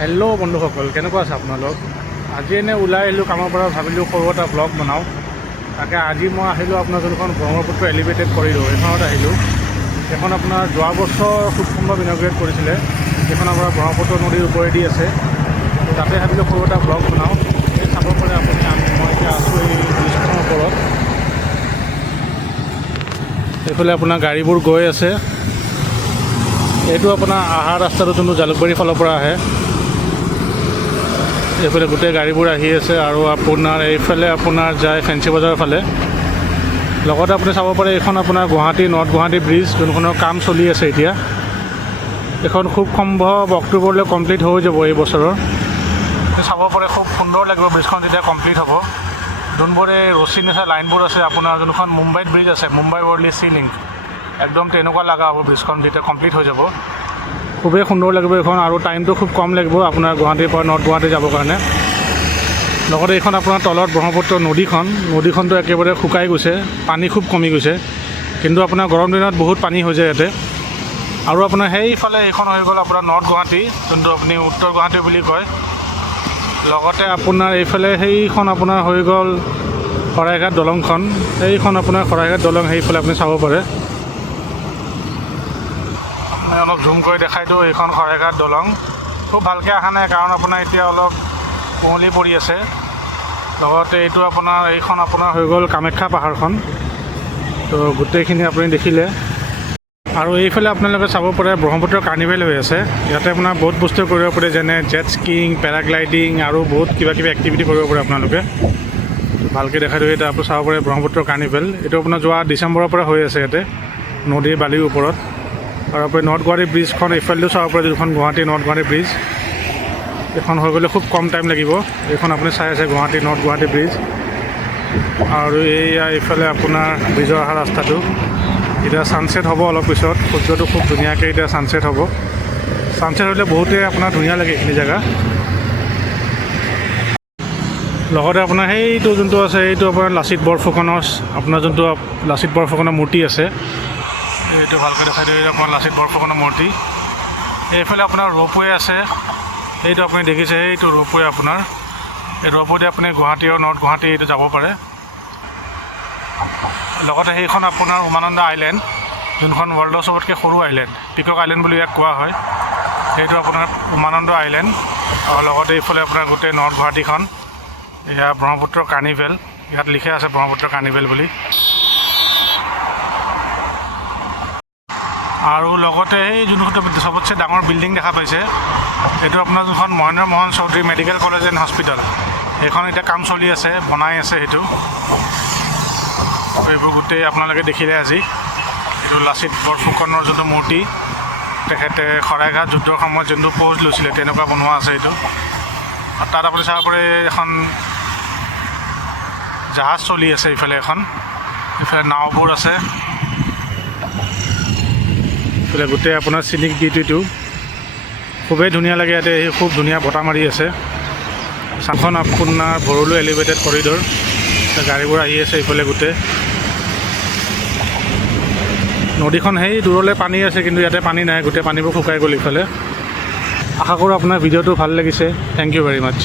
Hello' বন্ধুসকল, কেনেকুৱা আছে আপোনালোক? আজি এনেই ওলাই আহিলোঁ কামৰ পৰা, ভাবিলোঁ সৰু এটা ব্লগ বনাওঁ। তাকে আজি মই আহিলোঁ আপোনাৰ যোনখন ব্ৰহ্মপুত্ৰ এলিভেটেড কৰিডৰ, এইখনত আহিলোঁ। এইখন আপোনাৰ যোৱা বছৰ খুব সম্ভৱ ইনগ্ৰেট কৰিছিলে। এইখন আপোনাৰ ব্ৰহ্মপুত্ৰ নদীৰ ওপৰেদি আছে। তাতে ভাবিলোঁ সৰু এটা ব্লগ বনাওঁ। এই চাব পাৰে আপুনি, মই এতিয়া আছোঁ এই ব্ৰিজখনৰ ওপৰত। এইফালে আপোনাৰ গাড়ীবোৰ গৈ আছে। এইটো আপোনাৰ অহা ৰাস্তাটো যোনটো জালুকবাৰীৰ ফালৰ পৰা আহে। এইফালে গোটেই গাড়ীবোৰ আহি আছে আৰু আপোনাৰ এইফালে আপোনাৰ যায় ফেঞ্চি বজাৰৰ ফালে। লগতে আপুনি চাব পাৰে এইখন আপোনাৰ গুৱাহাটী নৰ্থ গুৱাহাটী ব্ৰিজ, যোনখনৰ কাম চলি আছে এতিয়া। এইখন খুব সম্ভৱ অক্টোবৰলৈ কমপ্লিট হৈ যাব এই বছৰৰ। চাব পাৰে খুব সুন্দৰ লাগিব ব্ৰিজখন যেতিয়া কমপ্লিট হ'ব। যোনবোৰ এই ৰছী নিচা লাইনবোৰ আছে, আপোনাৰ যোনখন মুম্বাইত ব্ৰিজ আছে, মুম্বাই ৱৰ্লি চি লিংক, একদম তেনেকুৱা লগা হ'ব ব্ৰিজখন যেতিয়া কমপ্লিট হৈ যাব। খুবেই সুন্দৰ লাগিব এইখন, আৰু টাইমটো খুব কম লাগিব আপোনাৰ গুৱাহাটীৰ পৰা নৰ্থ গুৱাহাটী যাবৰ কাৰণে। লগতে এইখন আপোনাৰ তলত ব্ৰহ্মপুত্ৰ নদীখনটো একেবাৰে শুকাই গৈছে, পানী খুব কমি গৈছে। কিন্তু আপোনাৰ গৰম দিনত বহুত পানী হৈ যায় ইয়াতে। আৰু আপোনাৰ সেইফালে এইখন হৈ গ'ল আপোনাৰ নৰ্থ গুৱাহাটী, যোনটো আপুনি উত্তৰ গুৱাহাটী বুলি কয়। লগতে আপোনাৰ এইফালে সেইখন আপোনাৰ হৈ গ'ল শৰাইঘাট দলংখন। সেইখন আপোনাৰ শৰাইঘাট দলং, সেইফালে আপুনি চাব পাৰে। মই অলপ জুম কৰি দেখাই দিওঁ, এইখন শৰাইঘাট দলং। খুব ভালকৈ অহা নাই কাৰণ আপোনাৰ এতিয়া অলপ কুঁৱলী পৰি আছে। লগতে এইটো আপোনাৰ এইখন আপোনাৰ হৈ গ'ল কামাখ্যা পাহাৰখন। তো গোটেইখিনি আপুনি দেখিলে। আৰু এইফালে আপোনালোকে চাব পাৰে ব্ৰহ্মপুত্ৰ কাৰ্নিভেল হৈ আছে। ইয়াতে আপোনাৰ বহুত বস্তু কৰিব পাৰে, যেনে জেট স্কিং, পেৰাগ্লাইডিং আৰু বহুত কিবা কিবি এক্টিভিটি কৰিব পাৰে আপোনালোকে। ভালকৈ দেখাই দিওঁ, এতিয়া আপুনি চাব পাৰে ব্ৰহ্মপুত্ৰ কাৰ্নিভেল। এইটো আপোনাৰ যোৱা ডিচেম্বৰৰ পৰা হৈ আছে ইয়াতে, নদীৰ বালিৰ ওপৰত। আৰু আপুনি নৰ্থ গুৱাহাটী ব্ৰিজখন এইফালেও চাব পাৰে, যোনখন গুৱাহাটী নৰ্থ গুৱাহাটী ব্ৰিজ। এইখন হৈ গ'লে খুব কম টাইম লাগিব। এইখন আপুনি চাই আছে গুৱাহাটী নৰ্থ গুৱাহাটী ব্ৰিজ। আৰু এইয়া এইফালে আপোনাৰ ব্ৰিজৰ অহা ৰাস্তাটো। এতিয়া ছানছেট হ'ব অলপ পিছত, সূৰ্যটো খুব ধুনীয়াকৈ এতিয়া ছানছেট হ'ব। ছানছেট হ'লে বহুতেই আপোনাৰ ধুনীয়া লাগে এইখিনি জেগা। লগতে আপোনাৰ সেইটো যোনটো আছে, এইটো আপোনাৰ লাচিত বৰফুকনৰ আপোনাৰ যোনটো লাচিত বৰফুকনৰ মূৰ্তি আছে, এইটো ভালকৈ দেখাই দিয়ে, আপোনাৰ লাচিত বৰফুকনৰ মূৰ্তি। এইফালে আপোনাৰ ৰ'পৱে আছে, সেইটো আপুনি দেখিছে, সেইটো ৰ'পৱে আপোনাৰ। এই ৰ'পৱেদি আপুনি গুৱাহাটী আৰু নৰ্থ গুৱাহাটী এইটো যাব পাৰে। লগতে সেইখন আপোনাৰ উমানন্দ আইলেণ্ড, যোনখন ৱৰ্ল্ডৰ চবতকৈ সৰু আইলেণ্ড, পিকক আইলেণ্ড বুলি ইয়াক কোৱা হয়। সেইটো আপোনাৰ উমানন্দ আইলেণ্ড। আৰু লগতে এইফালে আপোনাৰ গোটেই নৰ্থ গুৱাহাটীখন। এয়া ব্ৰহ্মপুত্ৰ কাৰ্নিভেল, ইয়াত লিখা আছে ব্ৰহ্মপুত্ৰ কাৰ্নিভেল বুলি। আৰু লগতে এই যোনটো চবতছে ডাঙৰ বিল্ডিং দেখা পাইছে, এইটো আপোনাৰ যোনখন Mahendra Mohan Choudhury medical college and hospital, সেইখন এতিয়া কাম চলি আছে, বনাই আছে সেইটো। এইবোৰ গোটেই আপোনালোকে দেখিলে আজি। এইটো লাচিত বৰফুকনৰ যোনটো মূৰ্তি, তেখেতে শৰাইঘাট যুদ্ধৰ সময়ত যোনটো প'জ লৈছিলে, তেনেকুৱা বনোৱা আছে এইটো। আৰু তাত আপুনি চাব পাৰে এখন জাহাজ চলি আছে, ইফালে এখন, ইফালে নাওবোৰ আছে। এইফালে গোটেই আপোনাৰ চিনিক বিউটিটো খুবেই ধুনীয়া লাগে ইয়াতে, খুব ধুনীয়া বতাহ মাৰি আছে। চাখন আপোনাৰ ভৰলু এলিভেটেড কৰিডৰ, গাড়ীবোৰ আহি আছে এইফালে গোটেই। নদীখন সেই দূৰলৈ পানী আছে, কিন্তু ইয়াতে পানী নাই, গোটেই পানীবোৰ শুকাই গ'ল ইফালে। আশা কৰোঁ আপোনাৰ ভিডিঅ'টো ভাল লাগিছে। Thank you very much.